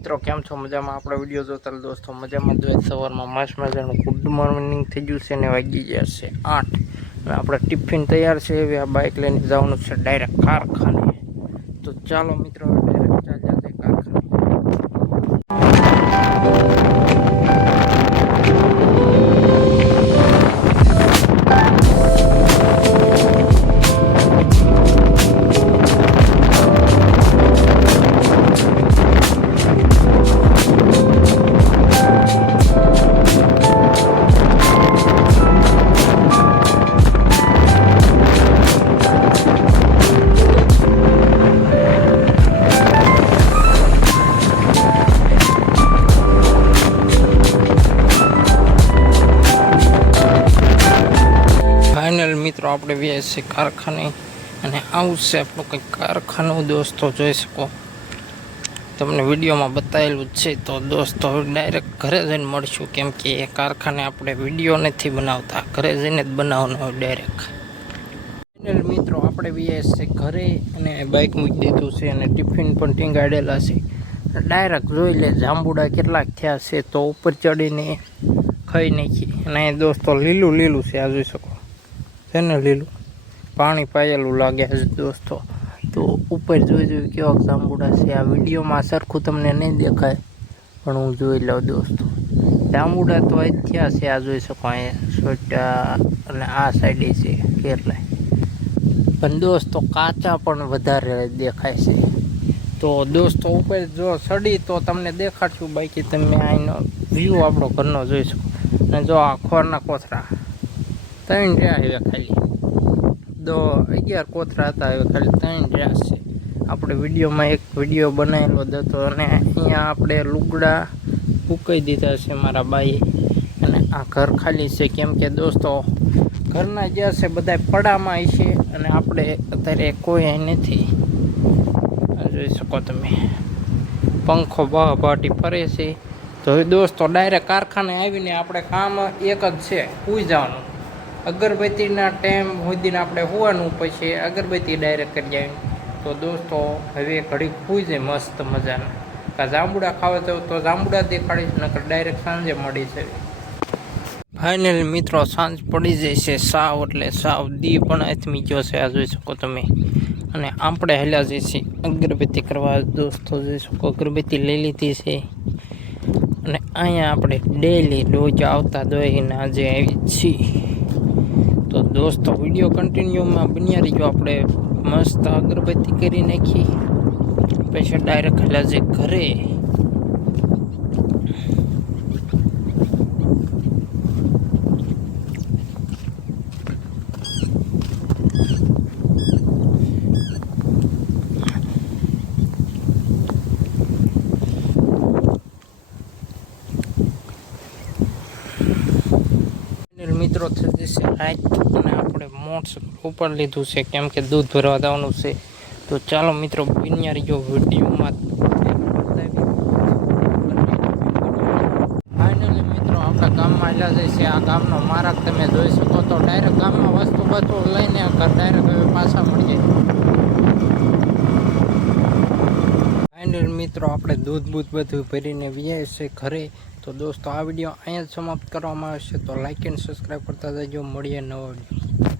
મિત્રો કેમ છો? મજામાં? આપણે વિડીયો જોતા દોસ્તો મજામાં જોઈએ. સવારમાં મસ્ત મજાનું ગુડ મોર્નિંગ થઈ ગયું છે અને વાગી ગયા છે 8. અને આપણે ટિફિન તૈયાર છે. હવે આ બાઇક લઈને જવાનું છે ડાયરેક્ટ કારખાને. તો ચાલો મિત્રો ડાયરેક્ટ ચાલ્યા જઈએ કારખાને. ફાઇનલ મિત્રો આપણે વ્યાજ છે કારખાને અને આવું છે આપણું કંઈક કારખાનું દોસ્તો જોઈ શકો. તમને વિડીયોમાં બતાવેલું જ છે. તો દોસ્તો હવે ડાયરેક્ટ ઘરે જઈને મળશું, કેમ કે એ કારખાને આપણે વિડીયો નથી બનાવતા, ઘરે જઈને જ બનાવવાનો હોય ડાયરેક્ટ. ફાઇનલ મિત્રો આપણે વ્યાજ છે ઘરે અને બાઇક મૂકી દીધું છે અને ટિફિન પણ ટીંગાડેલા છે. ડાયરેક્ટ જોઈ લે જાંબુડા કેટલાક થયા છે તો ઉપર ચડીને ખાઈ નાખી. અને દોસ્તો લીલું લીલું છે, આ જોઈ શકો છે ને, લીલું પાણી પાયેલું લાગે છે દોસ્તો. તો ઉપર જોઈ કેવા જાંબુડા છે. આ વિડીયોમાં સરખું તમને નહીં દેખાય પણ હું જોઈ લઉં દોસ્તો. જાંબુડા તો જ થયા છે, આ જોઈ શકો અહીંયા સોટા અને આ સાઈડે છે કેટલાય. પણ દોસ્તો કાચા પણ વધારે દેખાય છે. તો દોસ્તો ઉપર જો ચડી તો તમને દેખાડશું, બાકી તમે અહીંનો વ્યૂ આપણો ઘરનો જોઈ શકો. અને જો આ ખોરના કોથળા 3 રહ્યા હવે ખાલી 11 કોથળા હતા, હવે ખાલી 3 રહ્યા છે. આપણે વિડીયોમાં એક વિડીયો બનાવેલો હતો અને અહીંયા આપણે લુગડા ઉકાઈ દીધા છે મારા બાઈએ. અને આ ઘર ખાલી છે, કેમ કે દોસ્તો ઘરના જ્યાં છે બધા પડામાં છે અને આપણે અત્યારે કોઈ અહીં નથી. જોઈ શકો તમે પંખો બાટી ફરે છે. તો દોસ્તો ડાયરેક્ટ કારખાને આવીને આપણે કામ એક જ છે, સૂઈ જવાનું. અગરબત્તીના ટાઈમ સુધીને આપણે હોવાનું, પછી અગરબત્તી ડાયરેક્ટ કરી આવી. તો દોસ્તો હવે ઘડીક સૂઈ જાય મસ્ત મજાના. કાં જાંબુડા ખાવા જવું તો જાંબુડા દેખાડીશ, નકર ડાયરેક્ટ સાંજે મળી છે. ફાઇનલ મિત્રો સાંજ પડી જાય છે સાવ, એટલે સાવ દી પણ આથમી ગયો છે, આ જોઈ શકો તમે. અને આપણે હેલા જઈએ છીએ અગરબત્તી કરવા દોસ્તો, જોઈ શકો અગરબત્તી લઈ લીધી છે. અને અહીંયા આપણે ડેલી રોજ આવતા દોઈને આજે આવી છીએ. તો દોસ્તો વિડીયો કન્ટિન્યુમાં બન્યા રહીજો. આપણે મસ્ત અગરબત્તી કરી નાખી પછી ડાયરેક્ટ હેલા જઈએ ઘરે. મિત્રો થઈ જશે રાત અને આપણે મોટર ઉપર લીધું છે, કેમ કે દૂધ ભરવા જવાનું છે. તો ચાલો મિત્રો બન્યા રહીજો વિડીયોમાં. ફાઇનલી મિત્રો આપણા ગામમાં આવેલા જાય છે. આ ગામનો માર્ગ તમે જોઈ શકો. તો ડાયરેક્ટ ગામમાં વસ્તુ બધું લઈને ડાયરેક્ટ હવે પાછા મળીએ. ફાઇનલ મિત્રો આપણે દૂધ બધું ભરીને વ્યાય છે ઘરે. તો દોસ્તો આ વિડીયો અહીંયા જ સમાપ્ત કરવામાં આવશે. તો લાઇક એન્ડ સબસ્ક્રાઈબ કરતા જજો. મળીએ નવો વિડીયો.